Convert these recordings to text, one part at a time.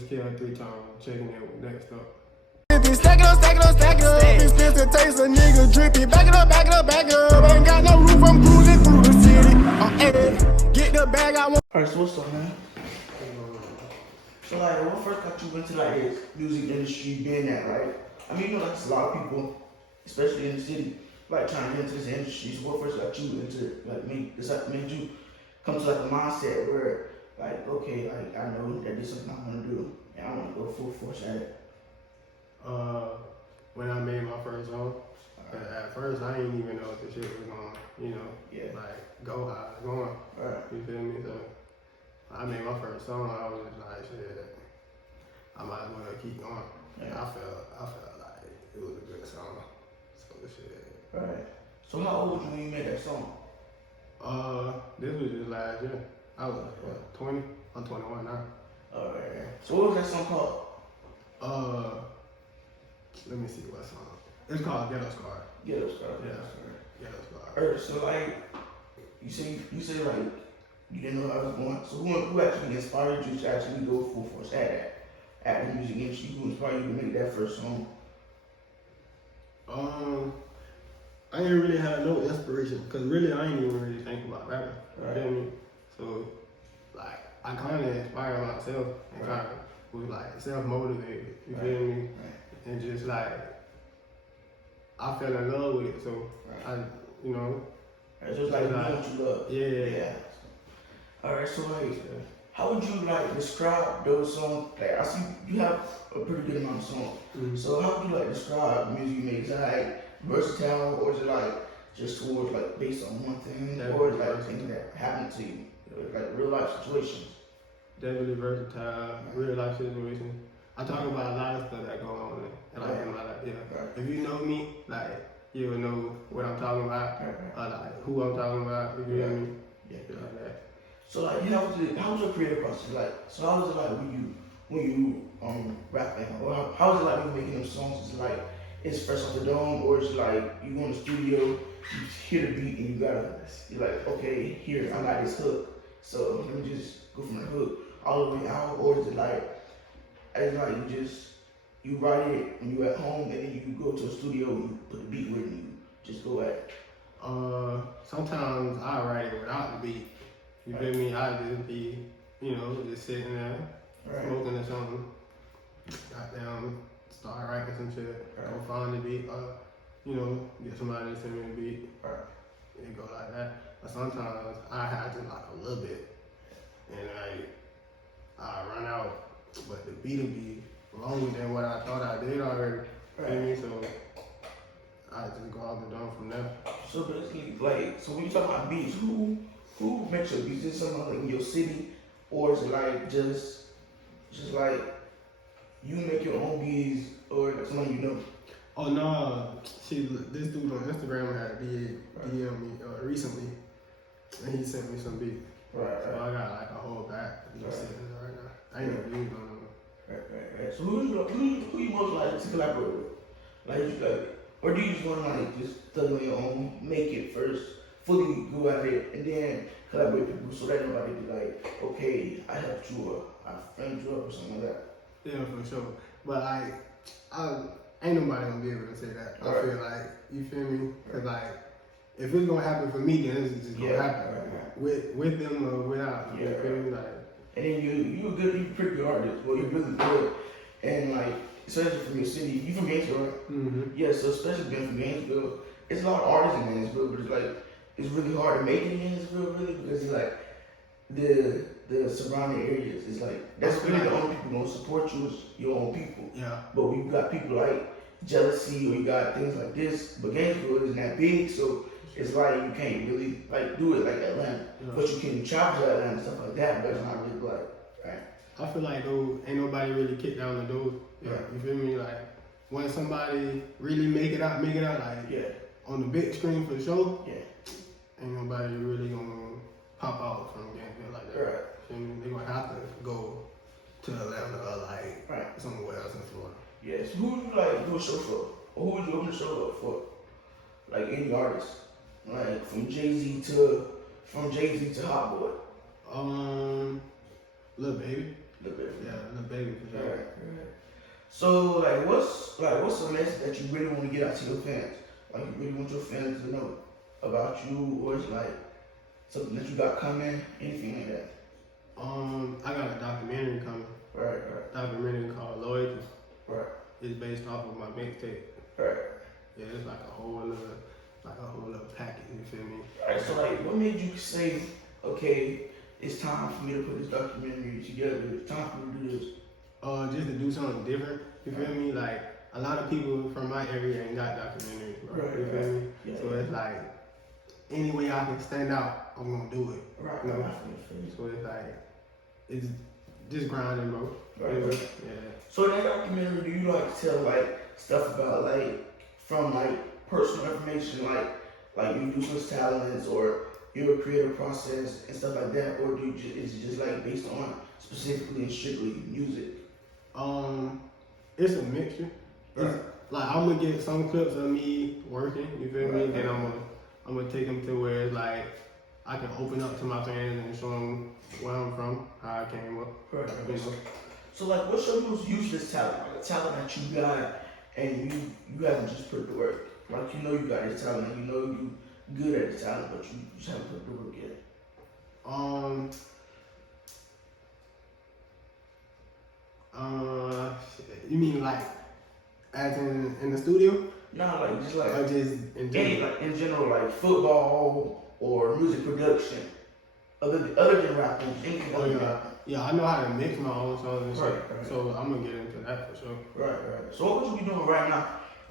Let's kill her 3 times. Checking it with Nextup. Stack it up, stack it up, stack it up. This pistol taste a nigga drippy. Back it up, back it up, back it up. Ain't got no roof, I'm cruising through the city. Get the bag I want. Alright, so what's up, man? So like, what first got you into like this music industry being that, right? I mean, you know, like there's a lot of people, especially in the city, like trying to get into this industry. So what first got you into like made you come to like a mindset where like, okay, like I know that this is something I want to do and I want to go full force at it. When I made my first song, at first I didn't even know if the shit was going, like go high, going. Right. You feel me? So I made my first song. I was just like, shit, I might as well keep going. Yeah. I felt like it was a good song. So shit. Right. So how old were you when you made that song? This was just last year. I was what, 20? I'm 21 now. Alright. So what was that song called? Let me see what song. It's called Ghetto Scar. Ghetto Scar. Yeah. Ghetto Scar. Alright, so like, you say like, you didn't know how it was going. So who actually inspired you to actually go full force at the music industry? Who inspired you to make that first song? I didn't really have no inspiration because really I ain't even really think about rapping. Right. You feel me? So like I kind of inspired myself and kind of was like self-motivated. You feel me? Right. And just like I fell in love with it. So It's just like what you love. Yeah. Alright, so like, how would you like describe those songs? Like I see you have a pretty good amount of songs. Mm-hmm. So how would you like describe the music you make? Is it like versatile, or is it like just towards like based on one thing, or is it like things that happen to you, like real life situations? Definitely versatile, real life situations. I talk about a lot of stuff that go on in my life. Yeah. Right. If you know me, like you will know what I'm talking about, like who I'm talking about. You feel me? Yeah. Like that. So like, how was your creative process like? So how was it like when you rapping, or how was it like when you making them songs? Is it like it's fresh off the dome, or is it like you go in the studio, you hear the beat and you're like, okay, here I got this hook, so let me just go from the hook all the way out, or is it like you write it when you at home and then you go to a studio and you put the beat with it and you just go at it? Sometimes I write it without the beat. You feel me? I just be, just sitting there, smoking or something. Goddamn, start writing some shit. Go find the beat, get somebody to send me the beat. It go like that. But sometimes I have to like a little bit, and I run out. But the beat will be longer than what I thought I did already. You feel me? So I just go out the dome from there. So basically, like, so when you talk about beats, who makes your beats? Is it someone like in your city, or is it like just like you make your own beats, or like someone you know? Oh no, this dude on Instagram had DM me recently, and he sent me some beats. Right. So I got like a whole back just sitting there right now. I ain't never used on them. Right. So who you most like to collaborate with? Like, or do you just want to like just thug on your own, make it first, fully go at it, and then collaborate with people so that nobody be like, okay, I helped you or I framed you up or something like that? Yeah, for sure. But like, ain't nobody gonna be able to say that. I feel like, you feel me? Cause like, if it's gonna happen for me, then it's just gonna happen. With them or without. You feel me? Like, and then you pretty good artist. Well, you're really good. And like, especially from your city, you from Gainesville, right? Mm-hmm. Yeah, so especially being from Gainesville, it's a lot of artists in Gainesville, but it's like, it's really hard to make it in Gainesville, really, because it's like, the surrounding areas, it's like, that's really the only people gonna support you is your own people. Yeah. But when you got people like jealousy or you got things like this, but Gainesville isn't that big, so it's like you can't really like do it like Atlanta. Yeah. But you can travel to Atlanta and stuff like that, but it's not really like, right? I feel like though, ain't nobody really kicked down the door. Yeah. You feel me? Like, when somebody really make it out, like, on the big screen for the show, ain't nobody really gonna pop out from Gainesville like that. Right. Feel me? They gonna have to go to Atlanta or like somewhere else in Florida. Yes. Who would you like do a show for? Or who would you open the show up for? Like any artist, like from Jay-Z to Hot Boy. Lil Baby. Lil Baby. Yeah, Lil Baby. So like, what's the message that you really want to get out to your fans? Like, you really want your fans to know about you, or it's like something that you got coming, anything like that? I got a documentary coming. Right. Documentary called Loyalty. Right. It's based off of my mixtape. Right. Yeah, it's like a whole other package. You feel me? Alright, so like, what made you say, okay, it's time for me to put this documentary together, it's time for me to do this? Just to do something different. You feel me? Like a lot of people from my area ain't got documentaries, bro. Right, You feel me? Yeah. So it's like any way I can stand out, I'm gonna do it. Right. You know? So it's like it's just grinding, bro. Right. Yeah. So in that documentary, do you like to tell like stuff about like from like personal information, like your useless talents or your creative process and stuff like that, or do you is it just like based on specifically and strictly music? It's a mixture. It's, like I'm gonna get some clips of me working, you feel me? Then I'm gonna take them to where it's like I can open up to my fans and show them where I'm from, how I came up. Right. You know? So like, what's your most useless talent? Like a talent that you got and you haven't just put the work. Like you know you got this talent, and you know you good at this talent, but you just haven't put the work yet. You mean like as in the studio? Nah, like just like Or just in general? like in general, like football or music production, other than rapping, anything other than rapping. Yeah, I know how to mix my own songs and shit. Right. So I'm gonna get into that for sure. Right. So what would you be doing right now?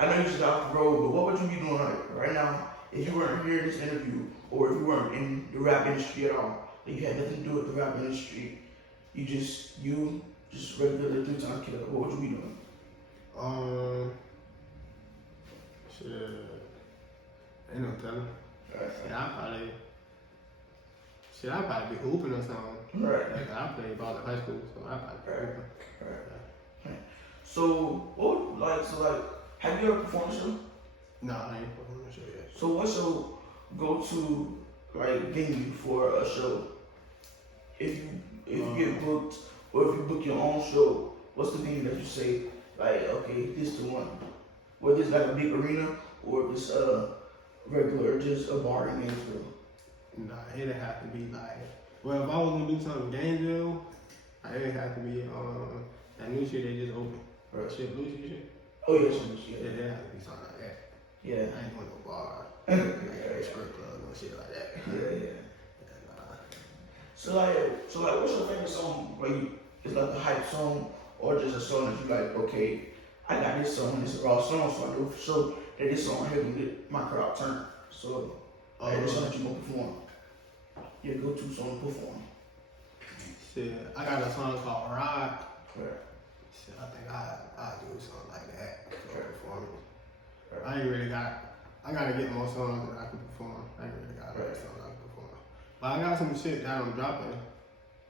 I know you just got off the road, but what would you be doing right now if you weren't here in this interview, or if you weren't in the rap industry at all? Like you had nothing to do with the rap industry. You just regular 3-time killer. What would you be doing? Shit. Ain't no telling. Right. I'd probably be hooping or something. Right. Like I played ball in high school, so I'd probably be hooping. Right. So have you ever performed a show? No, I ain't performing a show yet. So what's your go-to like venue for a show? If you get booked, or if you book your own show, what's the venue that you say like, okay, this is the one? Whether it's like a big arena or if it's regular or just a bar in Gainesville. Nah, it'd have to be like, well, if I was gonna do something in Gainesville, it'd have to be that new shit they just opened. Right. Shit, Lucy shit. Oh yes, Yeah, it'd have to be something like that. yeah. I ain't going to no bar, strip club, no shit like that. Yeah. Nah. So what's your favorite song? Like, it's like a hype song, or just a song that you like? Okay, I got this song. It's a raw song, so I know for sure that this song here gonna get my crowd turned. So, this song that you gonna perform? Your go-to song to perform? Shit, I got a song called Ride. Right. Shit, I think I do something like that for performance. Right. I gotta get more songs that I can perform. I ain't really got a lot of songs I can perform. But I got some shit that I'm dropping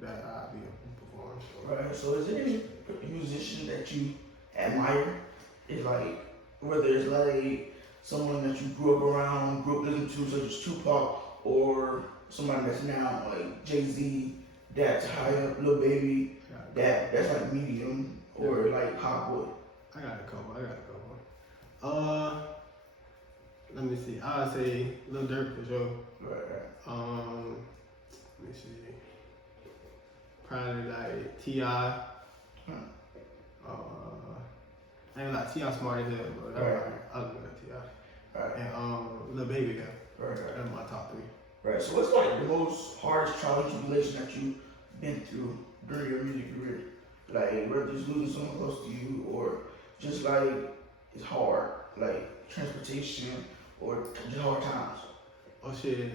that I'll be performing. So. Right. So is there any musician that you admire? It's like, whether it's like someone that you grew up around, grew up listening to, such as Tupac, or somebody that's now like Jay-Z, that's high up, Lil Baby, that's like medium, or like Hot Boy. I got a couple. Let me see. I'll say Lil Durk for sure. Right. Let me see. Probably like T.I. I ain't like T.I. smart as hell, but I love T.I. Right. And Lil Baby guy. Right. That's my top 3. Right. So what's like the most hardest trial and tribulation that you've been through during your music career? Like whether it's losing someone close to you, or just like it's hard, like transportation, or just hard times. Oh shit.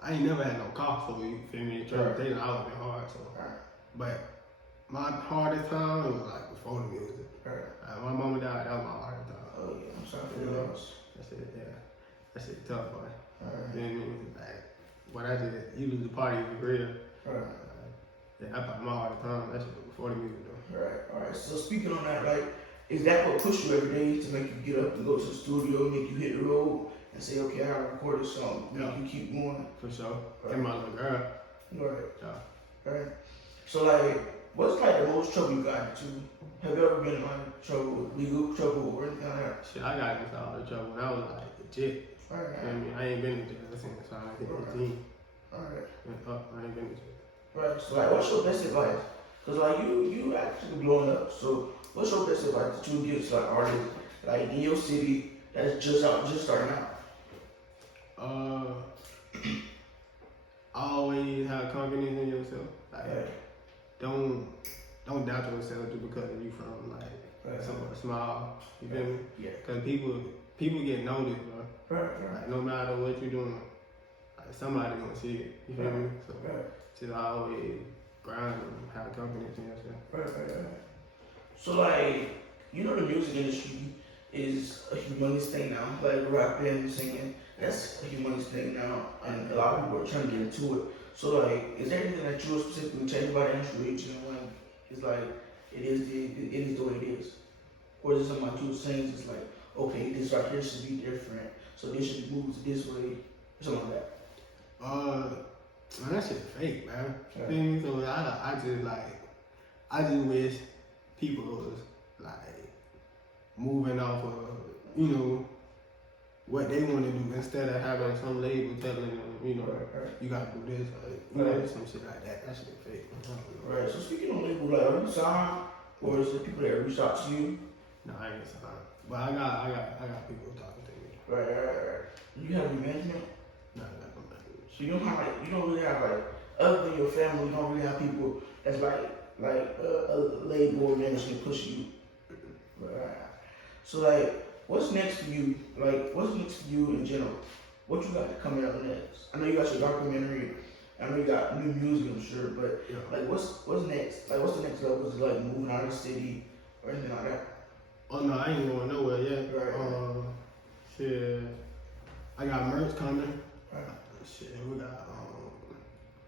I ain't never had no car, so you feel me? Transportation always been hard, so. Right. But my hardest time was like before the music. Right. My mama died, that was my hardest time. Oh yeah, I'm sorry for your loss. That shit tough, boy. Alright. You know what I mean? Like, what I did, you lose the party of your career. Right. Yeah, I probably my hardest time, that shit was before the music though. Alright. So speaking on that, like, is that what pushed you every day to make you get up and go to the studio, make you hit the road, and say, okay, I gotta record this song, make you keep going? For sure. Right. And my little girl. Right. Yeah. Right. So like, what's like the most trouble you got into Have you ever been in like trouble with legal trouble or anything like that? Shit, I got into all the trouble when I was like legit. Alright. You know what I mean? I ain't been in jail since I hit 18. Alright. I ain't been in jail. Right. So like, what's your best advice? Cause like you actually blowing up. So what's your best advice that you give to like artists like in your city that's just starting out? Always have confidence in yourself. Like, Right. don't doubt yourself just because you from like somewhere small. You feel me? Yeah. Cause people get noticed, bro. Right. Like, no matter what you're doing, like, somebody gonna see it. You feel me? So just always grind and have confidence in yourself. Right. So like, you know, the music industry is a humongous thing now. Like rapping, singing, that's a humongous thing now, and a lot of people are trying to get into it. So like, is there anything that you would specifically change about the industry? You know, like, it's like it is the way it is, or is it something like you were saying? It's like, okay, this right here should be different, so this should be moved this way, or something like that. Man, that shit fake, man. Right. Feel me? So I just wish people was like moving off of, you know, what they want to do instead of having some label telling them, you know, you gotta do this, like, you know, some shit like that. That shit fake. Right. So speaking of label, like, are you signed, or is it people that reach out to you? No, I ain't signed, but I got people talking to me. Right. You have any management? No, I got no management. So you don't have like, you don't really have like, other than your family, you don't really have people that's like a label or management push you. Right. So like, what's next for you? Like, what's next for you in general? What you got coming up next? I know you got your documentary. I know you got new music, I'm sure, but Yeah. like, what's next? Like, what's the next level? Is it like moving out of the city or anything like that? Oh no, I ain't going nowhere yet. Right. Shit, I got merch coming. Right. Shit, we got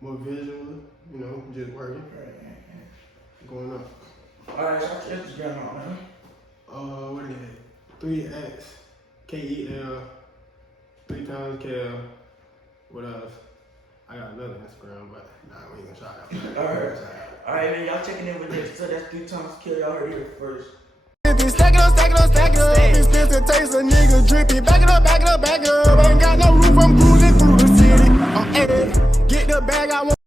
more visuals, you know, just working, going up. Alright, so what's your Instagram on, man? What is it? 3X, KEL, 3 times KL. What else? I got another Instagram, but nah, we ain't gonna shout out. Alright, man, y'all checking in with Nextup. So that's 3 times kill. Y'all heard it here first. Stack it up. Expensive taste a nigga drippy. Back it up. Ain't got no roof, I'm cruising through the city. Get the bag, I want.